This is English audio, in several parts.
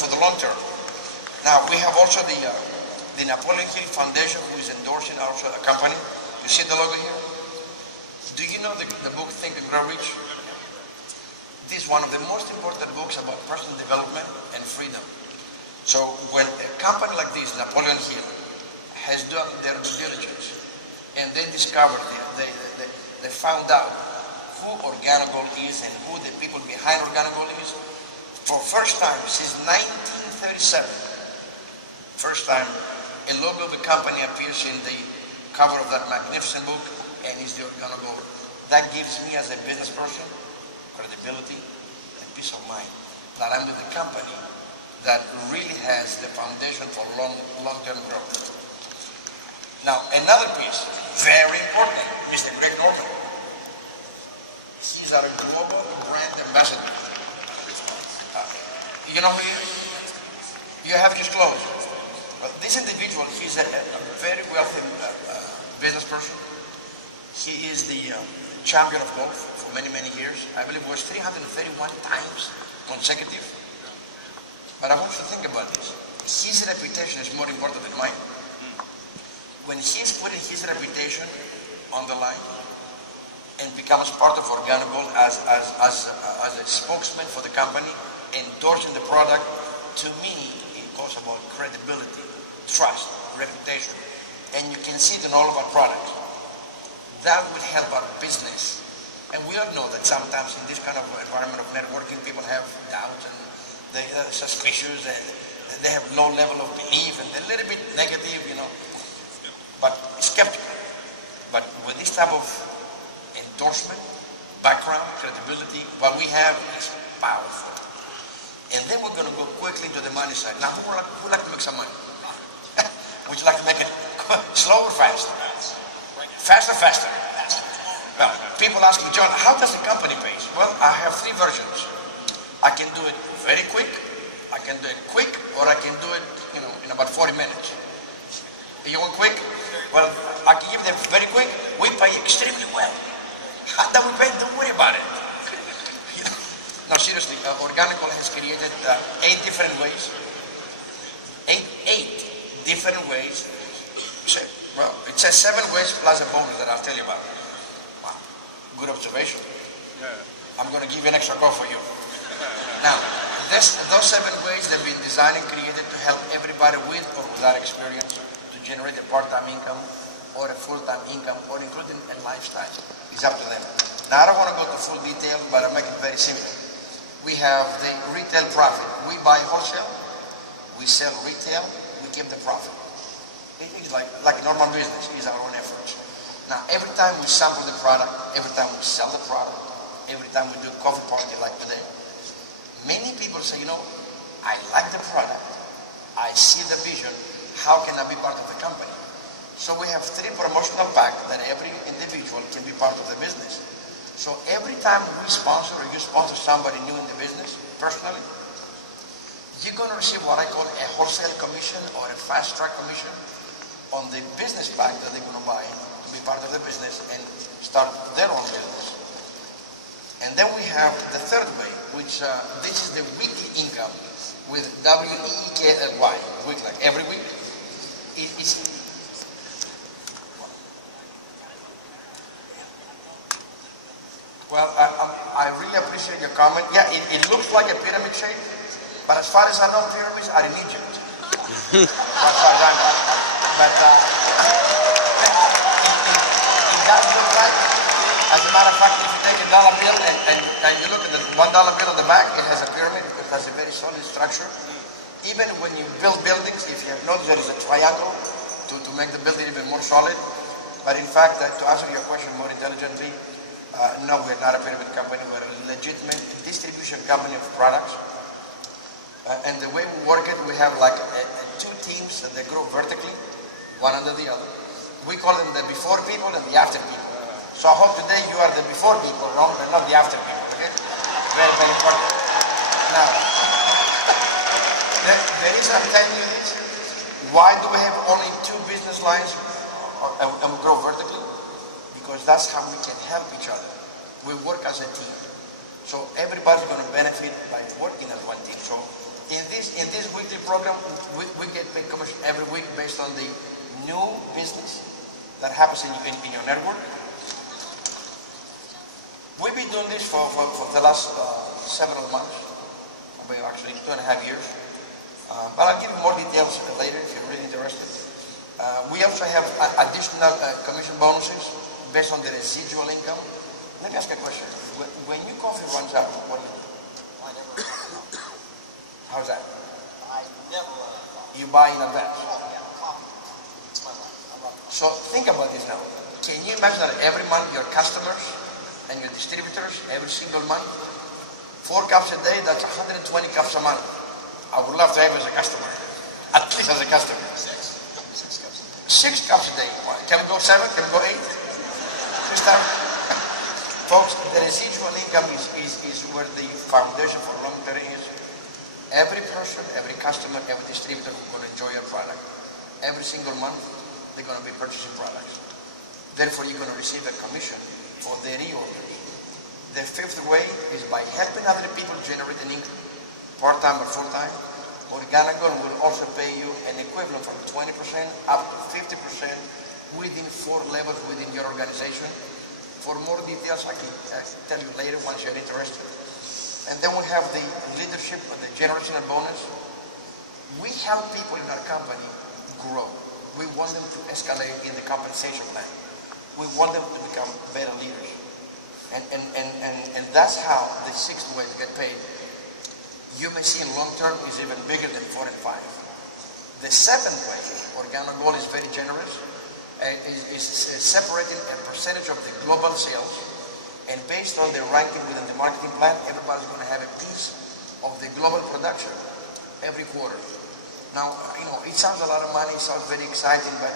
for the long term. Now, we have also the Napoleon Hill Foundation, who is endorsing also a company. You see the logo here? Do you know the book Think and Grow Rich? This is one of the most important books about personal development and freedom. So when a company like this, Napoleon Hill, has done their due diligence, and they discovered, they found out who Organogold is and who the people behind Organogold is, for first time since 1937, first time a logo of the company appears in the cover of that magnificent book, and it's the Organogold. That gives me, as a business person, credibility and peace of mind that I'm with a company that really has the foundation for long-term growth. Now, another piece, very important, is the Greg Norman. He's our global brand ambassador. You know who he is? You have his clothes. Well, this individual, he's a very wealthy business person. He is the champion of golf for many, many years. I believe it was 331 times consecutive. But I want you to think about this. His reputation is more important than mine. When he's putting his reputation on the line and becomes part of Organogold as a spokesman for the company, endorsing the product, to me, it goes about credibility, trust, reputation. And you can see it in all of our products. That would help our business. And we all know that sometimes in this kind of environment of networking, people have doubts and they are suspicious and they have low level of belief and they're a little bit negative, you know, but skeptical. But with this type of endorsement, background, credibility, what we have is powerful. And then we're going to go quickly to the money side. Now, who would like to make some money? Would you like to make it slow or fast? Faster, faster. Well, people ask me, John, how does the company pay? Well, I have three versions. I can do it very quick, I can do it quick, or I can do it, you know, in about 40 minutes. You want quick? Well, I can give them very quick. We pay extremely well. How do we pay? Don't worry about it. You know? No, seriously, Organogold has created 8 different ways. Eight different ways. Well, it says 7 ways plus a bonus that I'll tell you about. Wow, good observation. Yeah. I'm going to give you an extra call for you. Now, those 7 ways they've been designed and created to help everybody with or without experience to generate a part-time income or a full-time income or including a lifestyle. It's up to them. Now, I don't want to go to full detail, but I'll make it very simple. We have the retail profit. We buy wholesale, we sell retail, we keep the profit. It's like a normal business. It's our own efforts. Now, every time we sample the product, every time we sell the product, every time we do a coffee party like today, many people say, you know, I like the product, I see the vision, how can I be part of the company? So we have 3 promotional packs that every individual can be part of the business. So every time we sponsor or you sponsor somebody new in the business, personally, you're going to receive what I call a wholesale commission or a fast track commission on the business pack that they're going to buy to be part of the business and start their own business. And then we have the third way, which this is the weekly income with W-E-E-K-L-Y, week, like every week. It's well, I really appreciate your comment. Yeah, it looks like a pyramid shape, but as far as I know, pyramids are in Egypt. As far as I know. But it does look like, as a matter of fact, if you take a dollar bill and you look at the $1 bill on the back, it has a pyramid because it has a very solid structure. Even when you build buildings, if you have noticed, there is a triangle to make the building even more solid. But in fact, to answer your question more intelligently, no, we're not a pyramid company. We're a legitimate distribution company of products. And the way we work it, we have like 2 teams that they grow vertically, one under the other. We call them the before people and the after people. So I hope today you are the before people, not the after people, okay? Very, very important. Now, the reason I'm telling you this, why do we have only 2 business lines and we grow vertically? Because that's how we can help each other. We work as a team. So everybody's going to benefit by working as one team. So In this weekly program, we get paid commission every week based on the new business that happens in your network. We've been doing this for the last several months, actually 2.5 years. But I'll give you more details later if you're really interested. We also have additional commission bonuses based on the residual income. Let me ask a question. When your coffee runs out, what do you do? I never. How's that? I never. You buy in advance. Yeah, coffee. It's my life. I love it. So think about this now. Can you imagine that every month your customers and your distributors, every single month, 4 cups a day, that's 120 cups a month. I would love to have as a customer, at least as a customer. 6 cups. 6 cups a day. Can we go 7? Can we go 8? Folks, the residual income is where the foundation for long-term is. Every person, every customer, every distributor who's going to enjoy your product. Every single month, they're going to be purchasing products. Therefore, you're going to receive a commission for their reorders. The 5th way is by helping other people generate an income, part-time or full-time. Organical will also pay you an equivalent from 20% up to 50% within 4 levels within your organization. For more details, I can tell you later once you're interested. And then we have the leadership and the generational bonus. We help people in our company grow. We want them to escalate in the compensation plan. We want them to become better leaders. And that's how the 6th way to get paid. You may see in long term is even bigger than 4 and 5. The 7th way, Organogold is very generous. Is separating a percentage of the global sales, and based on the ranking within the marketing plan, everybody's going to have a piece of the global production every quarter. Now, it sounds a lot of money, it sounds very exciting, but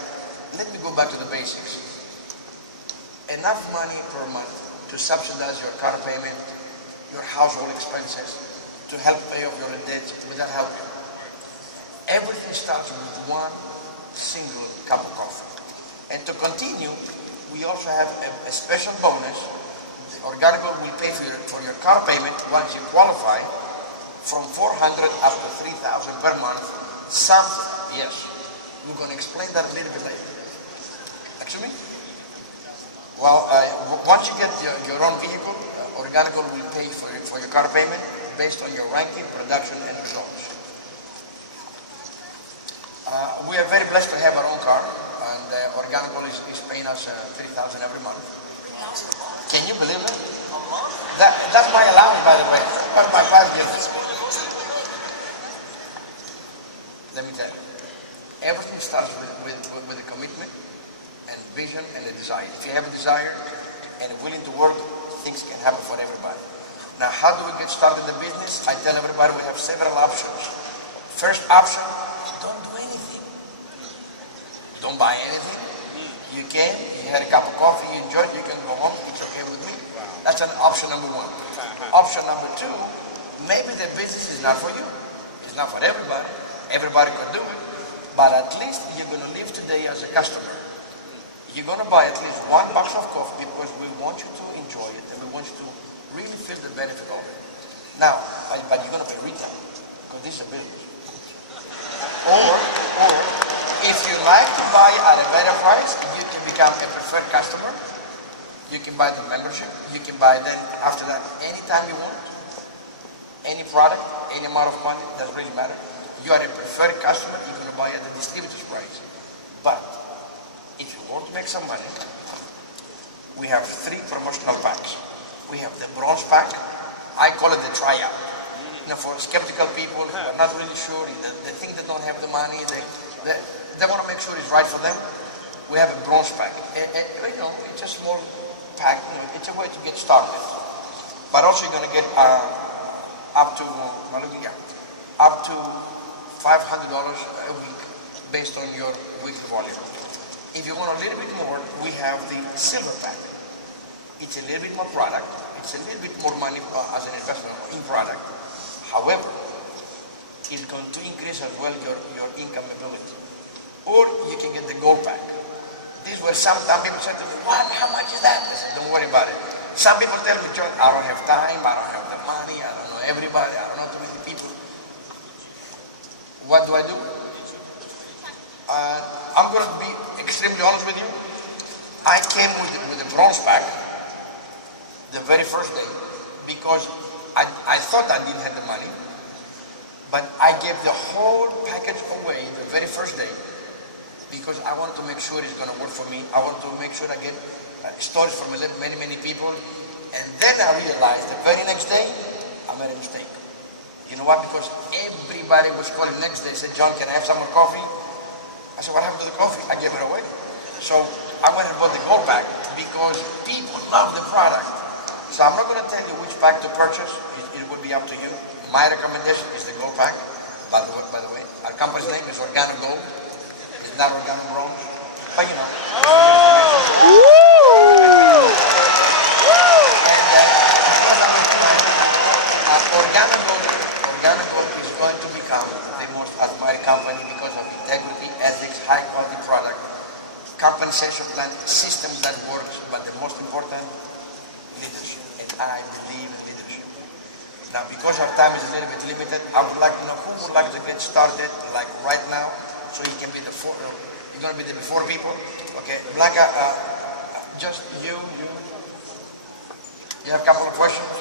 let me go back to the basics. Enough money per month to subsidize your car payment, your household expenses, to help pay off your debt. Would that help you? Everything starts with one single cup of coffee. And to continue, we also have a special bonus. The Organogold will pay for your car payment once you qualify from $400 up to $3,000 per month. Yes, we're going to explain that a little bit later. Excuse me? Well, once you get your own vehicle, Organogold will pay for your car payment based on your ranking, production, and results. We are very blessed to have our own car, and Organogold is paying us $3,000 every month. Can you believe it? That's my allowance, by the way. That's my 5 years. Let me tell you, everything starts with a commitment and vision and a desire. If you have a desire and are willing to work, things can happen for everybody. Now, how do we get started in the business? I tell everybody we have several options. First option, don't do anything. Don't buy anything. You came, you had a cup of coffee, you enjoyed, you can go home, it's okay with me. That's an option number 1. Option number 2, maybe the business is not for you. It's not for everybody. Everybody can do it. But at least you're going to live today as a customer. You're going to buy at least 1 box of coffee because we want you to enjoy it and we want you to really feel the benefit of it. Now, but you're going to pay retail because this is a business. Or if you like to buy at a better price, you can become a preferred customer. You can buy the membership. You can buy then after that anytime you want. Any product, any amount of money, doesn't really matter. You are a preferred customer, you're going to buy at the distributor's price. But if you want to make some money, we have 3 promotional packs. We have the bronze pack. I call it the tryout. For skeptical people who are not really sure, they think they don't have the money, they want to make sure it's right for them. We have a bronze pack. It's a small pack. It's a way to get started. But also you're going to get up to $500 a week based on your weekly volume. If you want a little bit more, we have the silver pack. It's a little bit more product. It's a little bit more money as an investment in product. However, it's going to increase as well your income ability. Or you can get the gold pack. This is where sometimes people say to me, "What? How much is that?" I said, "Don't worry about it." Some people tell me, "John, I don't have time, I don't have the money, I don't know everybody, I don't know too many people." What do I do? I'm going to be extremely honest with you. I came with the bronze pack the very first day because I thought I didn't have the money, but I gave the whole package away the very first day because I wanted to make sure it's going to work for me. I wanted to make sure I get stories from many people. And then I realized the very next day, I made a mistake. You know what? Because everybody was calling next day, said, John, can I have some more coffee? I said, what happened to the coffee? I gave it away. So I went and bought the gold pack because people love the product. So I'm not going to tell you which pack to purchase. It will be up to you. My recommendation is the gold pack. By the way, our company's name is Organic Gold. It's not Organic Bronze. But you know. Organic Gold is going to become the most admired company because of integrity, ethics, high quality product, compensation plan, system that works, but the most important, leadership. And I believe in leadership. Now, because our time is a little bit limited, I would like to know who would like to get started, like right now, so you can be the four. You're going to be the before people. Okay, Blanca, just you have a couple of questions.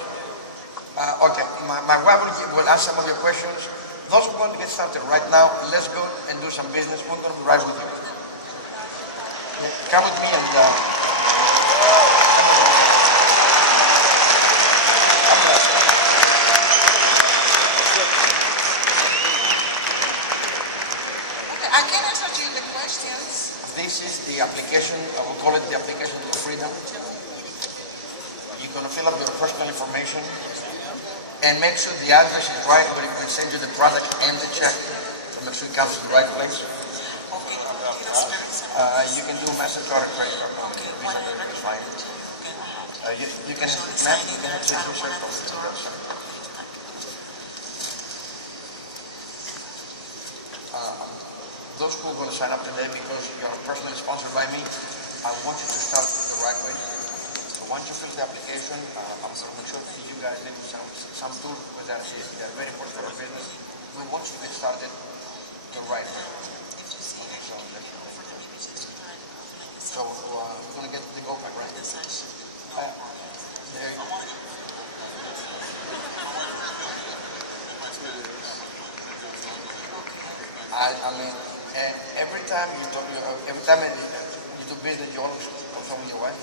Okay, my wife will ask some of your questions. Those who want to get started right now, let's go and do some business. We're going to be right with you. Okay, come with me and. I can answer you the questions. This is the application. I will call it the application to freedom. You're going to fill up your personal information and make sure the address is right where we can send you the product and the check to make sure it comes to the right place. You can do MasterCard or credit card. Visa debit is fine. You can map, you can check your shirt from the website. Those who are going to sign up today because you're personally sponsored by me, I want you to start the right way. So once you fill the application, I'm going to make sure to give you guys some tools because they're very important for our business. We want you to get started the right way. So we're going to get the gold pack, right? There you go. I mean, every time you do business, you always consult with your wife.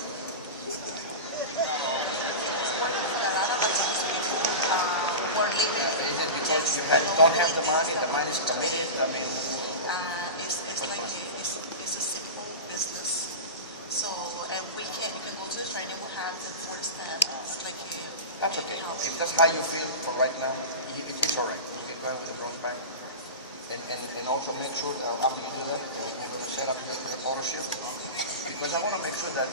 Is it because you don't have the money? The money is committed. I mean, It's like it's a simple business. So you can go to the training. We have the 4 steps. Like you. That's okay. If that's how you feel for right now, it's all right. You can go ahead with the bronze pack. And also make sure that after you do that, you're going to set up your ownership. Because I want to make sure that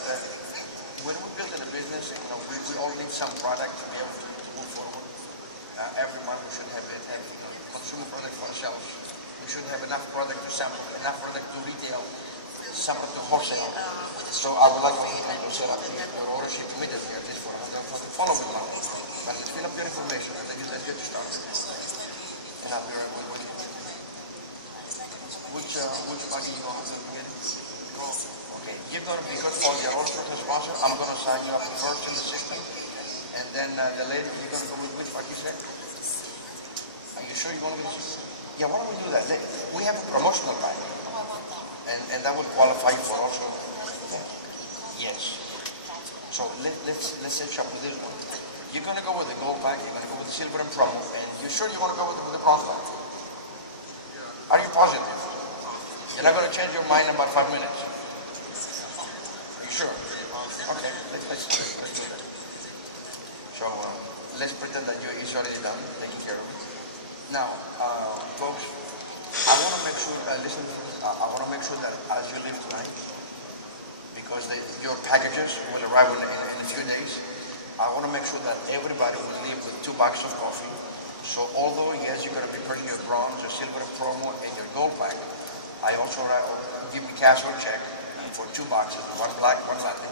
when we build in a business, we all need some product to be able to move forward. Every month we should have consumer product for ourselves. We should have enough product to sample, enough product to retail, some to wholesale. So I would like to set up your ownership immediately, at least for the following month. But let's fill up your information and then let's get you started. And I'll be right with you. Which money you going to get? Okay, you're going to, because you're also the sponsor, I'm going to sign you up first in the system. And then the lady, you're going to go with which part you said? Are you sure you're going to be? Yeah, why don't we do that? We have a promotional pack. And that would qualify you for also. Yes. So let's set you up with this one. You're going to go with the gold pack, you're going to go with the silver and promo, and you're sure you want to go with the bronze pack? Are you positive? You're not going to change your mind in about 5 minutes? You sure? Okay, let's do that. So let's pretend that it's already done, taken care of. Now, folks, I want to make sure, listen to this, I want to make sure that as you leave tonight, because your packages will arrive in a few days, I want to make sure that everybody will leave with 2 boxes of coffee. So although, yes, you're going to be purchasing your bronze, your silver promo, and your gold pack, I also give you cash or check for 2 boxes, 1 black, 1 Latin.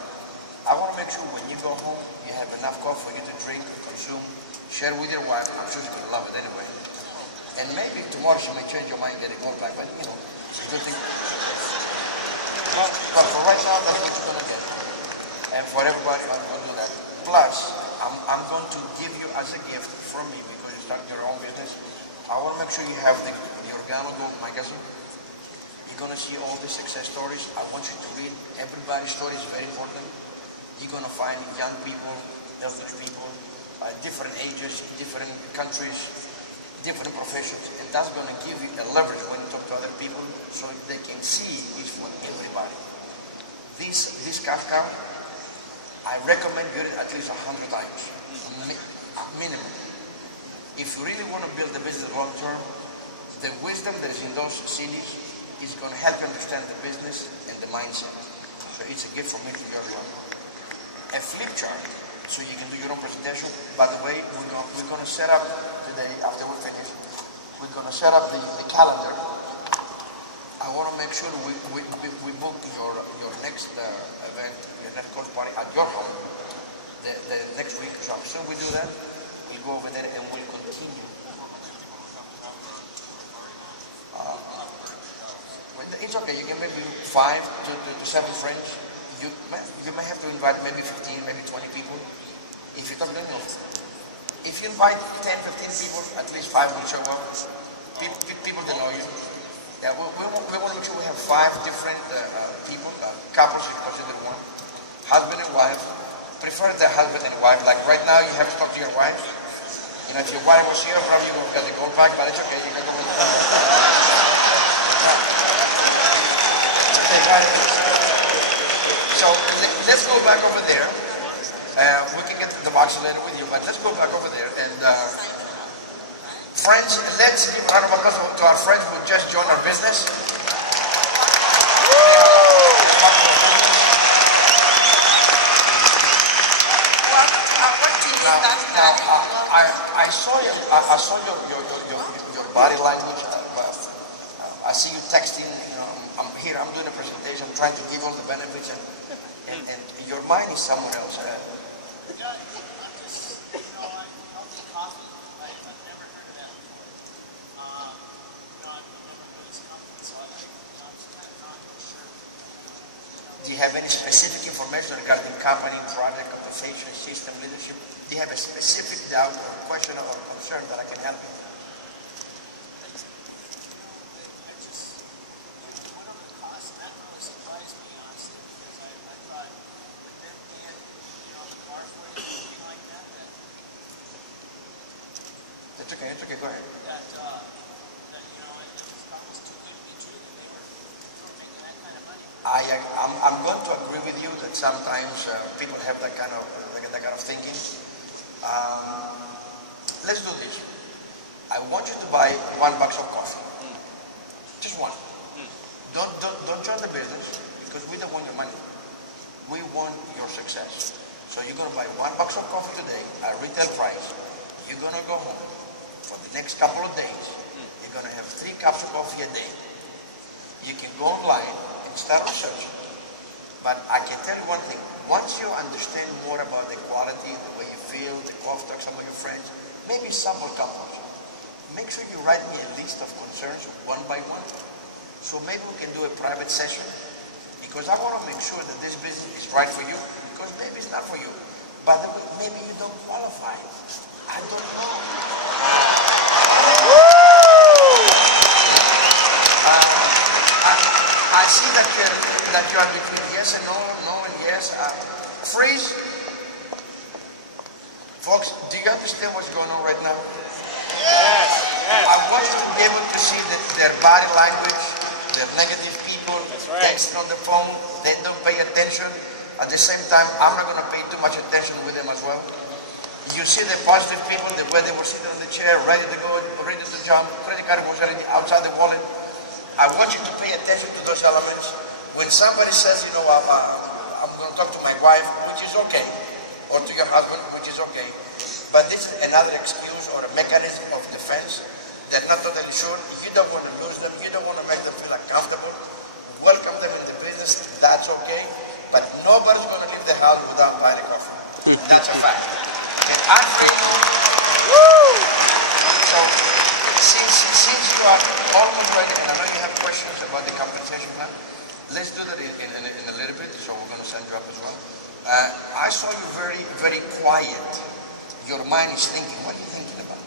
I want to make sure when you go home, you have enough coffee for you to drink, consume, share with your wife. I'm sure she's going to love it anyway. And maybe tomorrow she may change your mind and get a gold back, but you know, it's a good thing. But for right now, that's what you're gonna get. And for everybody, I'm gonna do that. Plus, I'm going to give you as a gift from me, because you started your own business. I want to make sure you have the Organo Gold magazine. You're going to see all the success stories. I want you to read everybody's story. Is very important. You're going to find young people, elderly people, different ages, different countries, different professions. And that's going to give you a leverage when you talk to other people, so they can see it's for everybody. This Kafka, I recommend you read it at least 100 times, minimum. If you really want to build a business long term, the wisdom that is in those CDs is going to help you understand the business and the mindset. So it's a gift from me to everyone. A flip chart, so you can do your own presentation. By the way, we're going to set up today, after we finish, we're going to set up the calendar. I want to make sure we book your next event, your next course party at your home, the next week. So as soon as we do that, we'll go over there and we'll continue. It's okay, you can maybe 5 to 7 friends. You may have to invite maybe 15, maybe 20 people. If you don't know, if you invite 10, 15 people, at least 5 will show up. People that know you. Yeah, we want to make sure we have 5 different people, couples if you consider one, husband and wife. Prefer the husband and wife. Like right now, you have to talk to your wife. You know, if your wife was here, probably you would have got the gold back, but it's okay. You can go with it. So let's go back over there. We can get the box later with you, but let's go back over there. And friends, let's give a round of applause to our friends who just joined our business. I saw your body language. I see you texting. You know, I'm here. I'm doing a presentation. I'm trying to give all the benefits, and your mind is somewhere else. Do you have any specific information regarding company, project, compensation, system, leadership? Do you have a specific doubt or question or concern that I can help you? It's okay, go ahead. I'm going to agree with you that sometimes people have that kind of thinking. Let's do this. I want you to buy $1 of coffee. Just one. Don't join the business, because we don't want your money. We want your success. So you're going to buy $1 of coffee today at retail price. You're going to go home for the next couple of days. You're going to have 3 cups of coffee a day. You can go online and start researching. But I can tell you one thing. Once you understand more about the quality, the way you feel, the coffee, talk to some of your friends, maybe sample couples, make sure you write me a list of concerns one by one. So maybe we can do a private session, because I want to make sure that this business is right for you, because maybe it's not for you. By the way, maybe you don't qualify. I don't know. I see that you are between yes and no, no and yes. Freeze. Folks, do you understand what's going on right now? Yes, yes. I want you to be able to see their body language, their negative people, right. texting on the phone, they don't pay attention. At the same time, I'm not going to pay too much attention with them as well. You see the positive people, the way they were sitting on the chair, ready to go, ready to jump, credit card was already outside the wallet. I want you to pay attention to those elements. When somebody says, you know, I'm going to talk to my wife, which is okay, or to your husband, which is okay, but this is another excuse or a mechanism of defense. They're not totally sure. You don't want to lose them. You don't want to make them feel uncomfortable. Welcome them in the business. That's okay. But nobody's going to leave the house without buying a coffee. That's a fact. And I'm free. So since you are almost ready, and I know you have questions about the compensation plan, let's do that in a little bit. So we're going to send you up as well. I saw you very, very quiet. Your mind is thinking. What are you thinking about?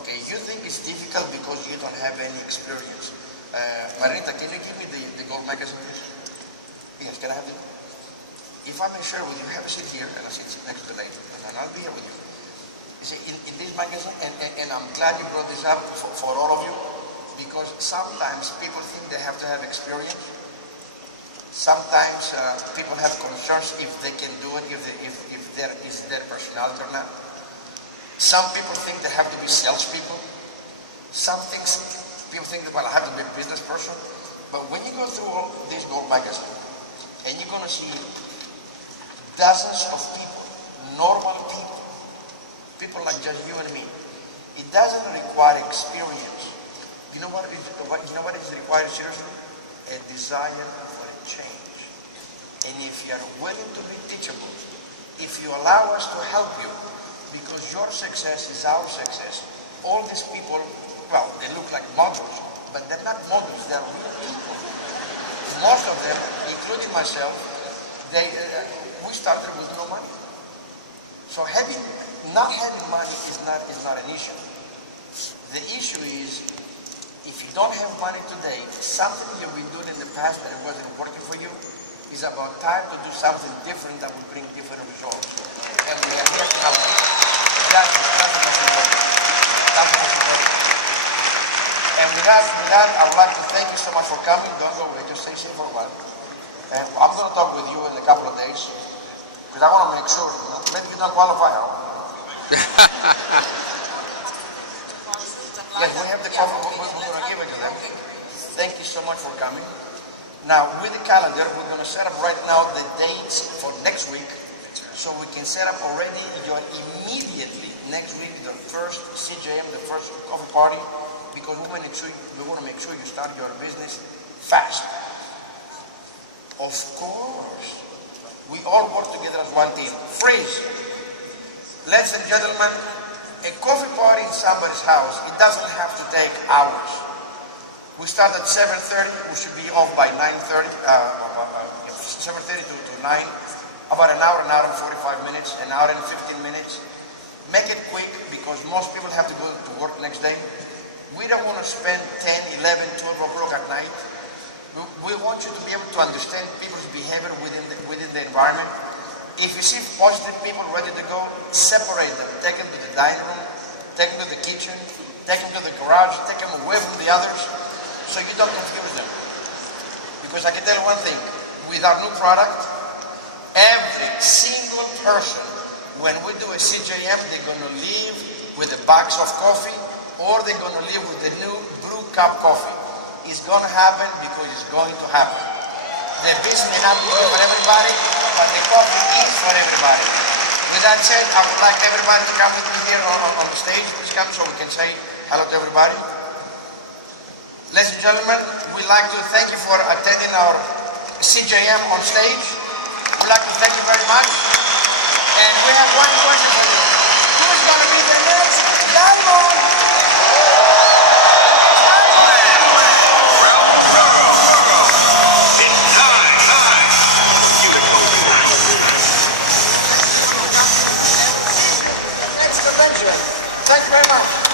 Okay, you think it's difficult because you don't have any experience. Marinita, can you give me the gold magazine, please? Yes, can I have it? If I may share with you, have a seat here, and I'll sit next to the lady, and I'll be here with you. You see, in this magazine, and I'm glad you brought this up for all of you, because sometimes people think they have to have experience. Sometimes people have concerns if they can do it, if there is their personality or not. Some people think they have to be salespeople. Some things, people think that, well, I have to be a business person. But when you go through all this gold magazine, and you're going to see dozens of people, normal people, people like just you and me. It doesn't require experience. You know what is required seriously? A desire for a change. And if you are willing to be teachable, if you allow us to help you, because your success is our success. All these people, well, they look like models, but they're not models, they're real people. Most of them, including myself, we started with no money. So not having money is not an issue. The issue is, if you don't have money today, something you've been doing in the past that it wasn't working for you, is about time to do something different that will bring different results. And we are here to help you. That's most important. That's most important. And with that, I would like to thank you so much for coming. Don't go away, just stay safe for a while. And I'm going to talk with you in a couple of days, because I want to make sure, maybe you don't qualify. Yes, we have the coffee, we're going to give it to them. Thank you so much for coming. Now, with the calendar, we're going to set up right now the dates for next week, so we can set up already immediately next week the first CJM, the first coffee party, because we want to make sure you start your business fast. Of course, we all work together as one team. Freeze. Ladies and gentlemen, a coffee party in somebody's house, it doesn't have to take hours. We start at 7:30, we should be off by 9:30, 7:30 to 9, about an hour and 45 minutes, an hour and 15 minutes. Make it quick, because most people have to go to work next day. We don't want to spend 10, 11, 12 o'clock at night. We want you to be able to understand people's behavior within the environment. If you see positive people ready to go, separate them. Take them to the dining room, take them to the kitchen, take them to the garage, take them away from the others, so you don't confuse them. Because I can tell you one thing, with our new product, every single person, when we do a CJM, they're going to leave with a box of coffee, or they're going to leave with the new brew cup coffee. It's going to happen because it's going to happen. The business may not be for everybody, but the coffee is for everybody. With that said, I would like everybody to come with me here on the stage. Please come so we can say hello to everybody. Ladies and gentlemen, we'd like to thank you for attending our CJM on stage. We'd like to thank you very much. And we have one question for you. Who's going to be the next Diamond? Thank you very much.